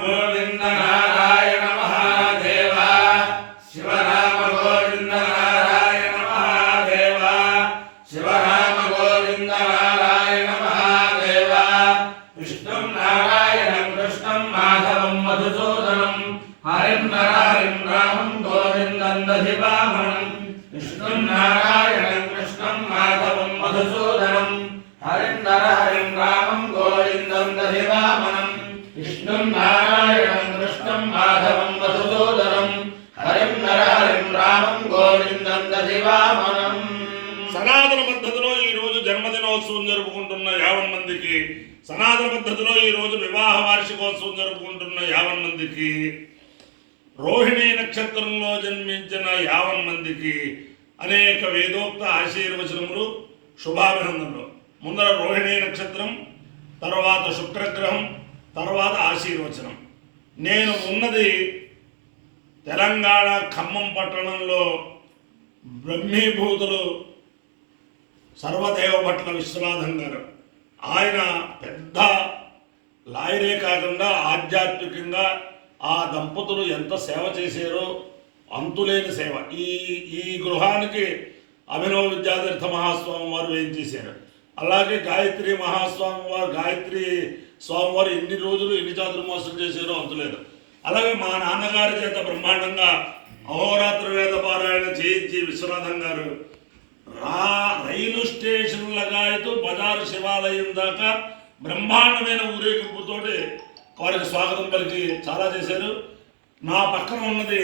గోవింద నారాయణ మహాదేవ శివరామ గోవింద నారాయణ మహాదేవ శివరామ గోవింద నారాయణ మహాదేవ విష్ణుం నారాయణం కృష్ణం మాధవం మధుసూదనం హరిం నరారిం రామం గోవిందం దధివామనం విష్ణుం నారాయణం కృష్ణం మాధవం మధుసూదనం హరిం నరహరిం రామం గోవిందం దధివామనం విష్ణుం నారాయణం కృష్ణం మాధవం మధుసూదనం హరిం నరహరిం రామం గోవిందం దధివామనం. సనాతన పద్ధతిలో ఈ రోజు జన్మదినోత్సవం జరుపుకుంటున్న 50 మందికి, సనాతన పద్ధతిలో ఈ రోజు వివాహ వార్షికోత్సవం జరుపుకుంటున్న 50 మందికి, రోహిణీ నక్షత్రంలో జన్మించిన 50 మందికి అనేక వేదోక్త ఆశీర్వచనములు, శుభాభినందనలు. ముందర రోహిణీ నక్షత్రం, తర్వాత శుక్రగ్రహం, తర్వాత ఆశీర్వచనం. నేను ఉన్నది తెలంగాణ ఖమ్మం పట్టణంలో బ్రహ్మీభూతులు సర్వదేవ భట్ల విశ్వనాథం గారు. ఆయన పెద్ద లాయరే కాకుండా ఆధ్యాత్మికంగా ఆ దంపతులు ఎంత సేవ చేశారో అంతులేని సేవ. ఈ గృహానికి అభినవ విద్యాతీర్థ మహాస్వామి వారు ఏం చేశారు, అలాగే గాయత్రి మహాస్వామి వారు, గాయత్రి స్వామివారు ఎన్ని రోజులు ఎన్ని చాతుర్మాసాలు చేశారో అంతులేదు. అలాగే మా నాన్నగారి చేత బ్రహ్మాండంగా అహోరాత్ర వేద పారాయణ చేయించి విశ్వనాథం గారు రైలు స్టేషన్ లగాయతూ బజారు శివాలయం దాకా బ్రహ్మాండమైన ఊరేగింపుతోటి వారికి స్వాగతం పలికి చాలా చేశారు. నా పక్కన ఉన్నది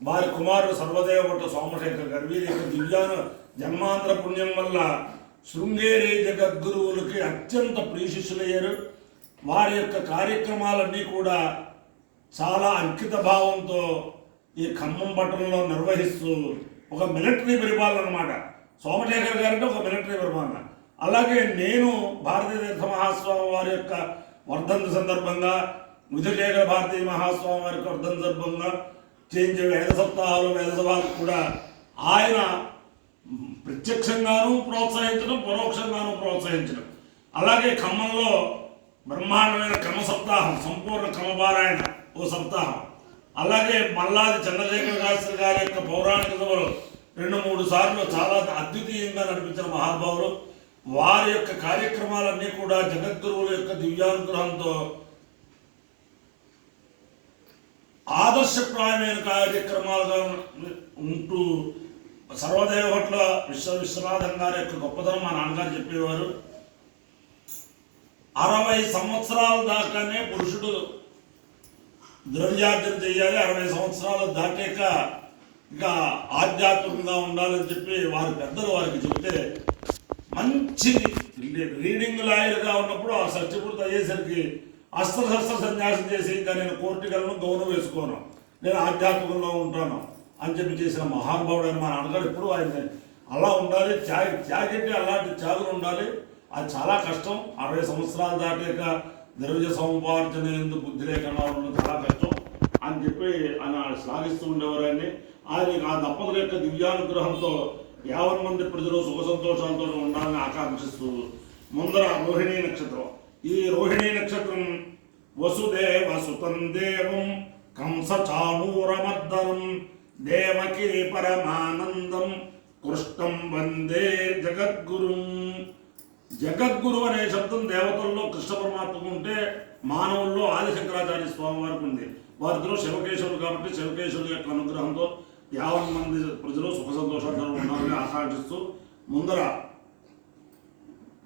వారి కుమారుడు సర్వదేవ భట్ల సోమశేఖర్ గారు. వీరి యొక్క దివ్యాన జన్మాంతర పుణ్యం వల్ల శృంగేరి జగద్గురువులకి అత్యంత ప్రియశిష్యులయ్యారు. వారి యొక్క కార్యక్రమాలన్నీ కూడా చాలా అంకిత భావంతో ఈ ఖమ్మం పట్టణంలో నిర్వహిస్తూ ఒక మిలిటరీ పరిపాలన అన్నమాట. సోమశేఖర్ గారంటే ఒక మిలిటరీ పరిపాలన. అలాగే నేను భారతీయ తీర్థ మహాస్వామి వారి యొక్క వర్ధంతి సందర్భంగా, విధుశేఖర భారతీయ మహాస్వామి వారి యొక్క వర్ధంతి సందర్భంగా చేయించే వేద సప్తాహాలు, వేద సభలు కూడా ఆయన ప్రత్యక్షంగానూ ప్రోత్సహించడం, పరోక్షంగానూ ప్రోత్సహించడం. అలాగే ఖమ్మంలో బ్రహ్మాండమైన క్రమ సప్తాహం, సంపూర్ణ క్రమపారాయణ ఓ సప్తాహం. అలాగే మల్లాది చంద్రశేఖర శాస్త్రి గారి యొక్క పౌరాణిక సభలు 2-3 సార్లు చాలా అద్వితీయంగా నడిపించిన మహానుభావులు. వారి యొక్క కార్యక్రమాలన్నీ కూడా జగద్గురువుల యొక్క దివ్యానుగ్రహంతో ఆదర్శప్రాయమైన కార్యక్రమాలుగా ఉంటూ సర్వదేవ భట్ల విశ్వనాథం గారి యొక్క గొప్పతనం మా నాన్నగారు చెప్పేవారు. 60 సంవత్సరాల దాకానే పురుషుడు ద్రవ్యార్జన చేయాలి, 60 సంవత్సరాలు దాటాక ఇంకా ఆధ్యాత్మికంగా ఉండాలని చెప్పి వారి పెద్దలు వారికి చెప్తే, మంచి రీడింగ్ లాయర్గా ఉన్నప్పుడు ఆ సత్యపూర్తి అయ్యేసరికి అస్త్రశస్త్ర సన్యాసం చేసి ఇంకా నేను కోర్టుకి వెళ్ళను, గౌను వేసుకోను, నేను ఆధ్యాత్మికంలో ఉంటాను అని చెప్పి చేసిన మహానుభావుడు అని మా నాన్నగారు. ఎప్పుడు ఆయన అలా ఉండాలి, త్యాగంటే అలాంటి త్యాగులు ఉండాలి. అది చాలా కష్టం. 60 సంవత్సరాలు దాటాక ద్రవ్య సముపార్జన ఎందుకు బుద్ధి లేకుండా ఉండడం చాలా కష్టం అని చెప్పి ఆయన శ్లాఘిస్తూ ఉండేవారు. ఆయన ఆ దంపతుల యొక్క దివ్యానుగ్రహంతో 50 మంది ప్రజలు సుఖ సంతోషాలతో ఉండాలని ఆకాంక్షిస్తూ ముందర రోహిణీ నక్షత్రం. ఈ రోహిణీ నక్షత్రం వసుదేవ సుతం దేవం కంస చాణూరమర్దనం దేవకీ పరమానందం కృష్ణం వందే జగద్గురుం. జగద్గురు అనే శబ్దం దేవతల్లో కృష్ణ పరమాత్మకు ఉంటే, మానవుల్లో ఆదిశంకరాచార్య స్వామి వారికి ఉంది. వారిద్దరూ శివకేశవులు కాబట్టి శివకేశవుల యొక్క అనుగ్రహంతో 50 మంది ప్రజలు సుఖ సంతోషాలతో ఉండాలని ఆకాంక్షిస్తూ ముందర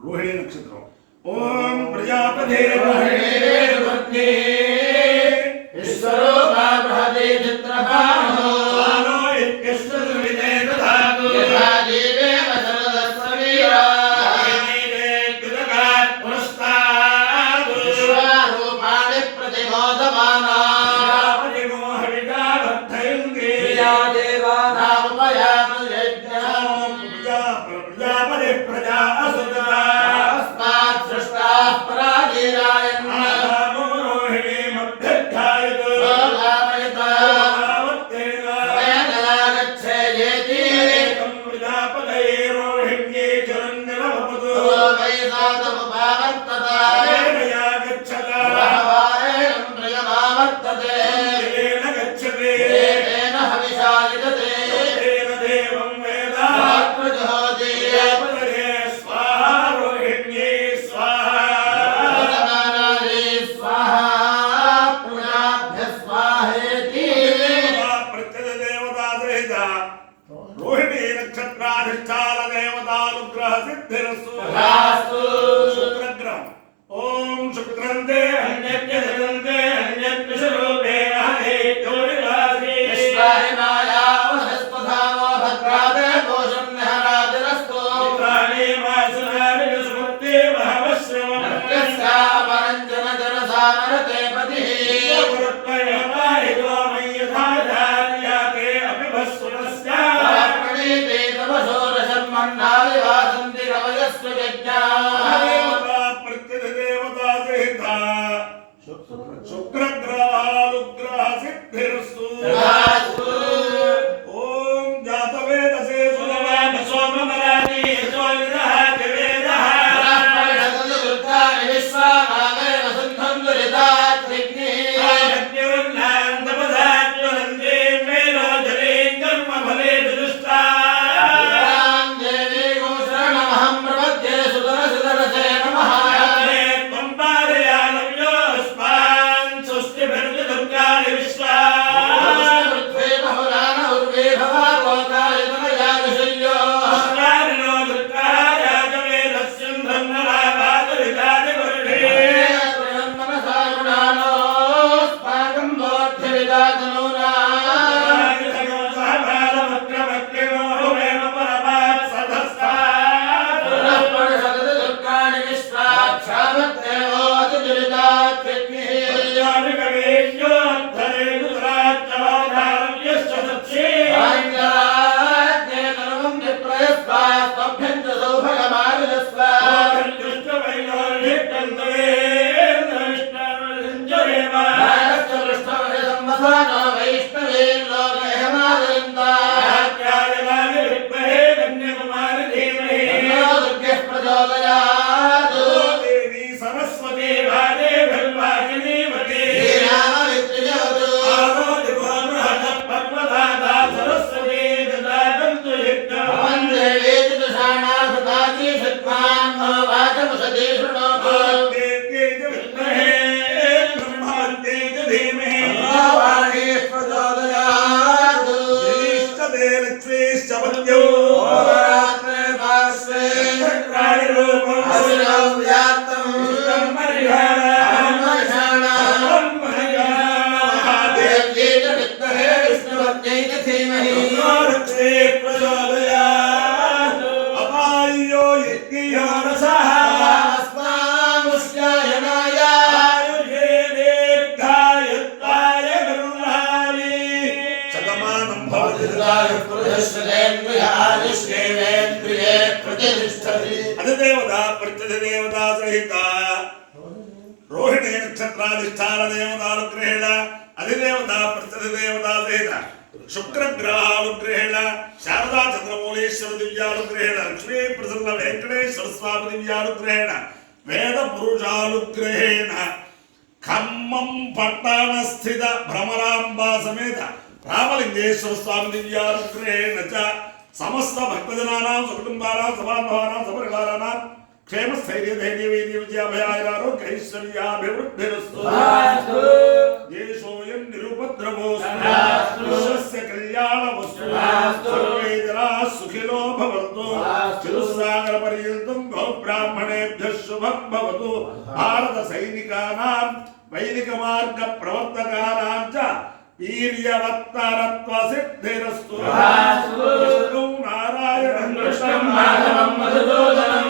రోహిణీ నక్షత్రం. ఓం ప్రజాపతే ప్రజా ते पतिः गुरुत्वयमाहितो मय्यथाचार्याते अपिभस्वरस्य प्रणीते तव षोडशन्मन्नाविवासन्ति कवयस्व देवता प्रत्यदेवता सहिता शुक्रग्रहानुग्रह सिद्धिरस्तु ओम जातवेदसे सुनवाम सोममरानि सोलिनः दिवेदः अधिदेवता प्रत्यधिदेवता सहिता रोहिणी नक्षत्राधिष्ठान देवतानुग्रहेण अधिदेवता प्रत्यधिदेवता सहित शुक्रग्रहानुग्रहेण शारदा चंद्रमौलेश्वर दिव्यानुग्रहेण लक्ष्मी प्रसन्न वेंकटेश्वर स्वामी दिव्यानुग्रहेण वेद पुरुषानुग्रहेण खम्मं पट्टण स्थित भ्रमरांबा समेत रामलिंगेश्वर स्वामी दिव्यानुग्रहेण च समस्त भक्तजनानां सुकुटुंबानां सबान्धवानां सपरिवाराणां क्षेम स्थैर्य धैर्य वीर्य विद्याभयारोग्य ऐश्वर्याभिवृद्धिरस्तु देशोऽयं निरुपद्रवोऽस्तु विश्वस्य कल्याणमस्तु सर्वे जनाः सुखिनो भवन्तु चतुस्सागरपर्यन्तं गौब्राह्मणेभ्यः शुभं भवतु भारत सैनिकानां वैदिकमार्ग प्रवर्तकानां च वीर्यवत्तरत्व सिद्धिरस्तु नारायणं कृष्णं माधवं मधुसूदनं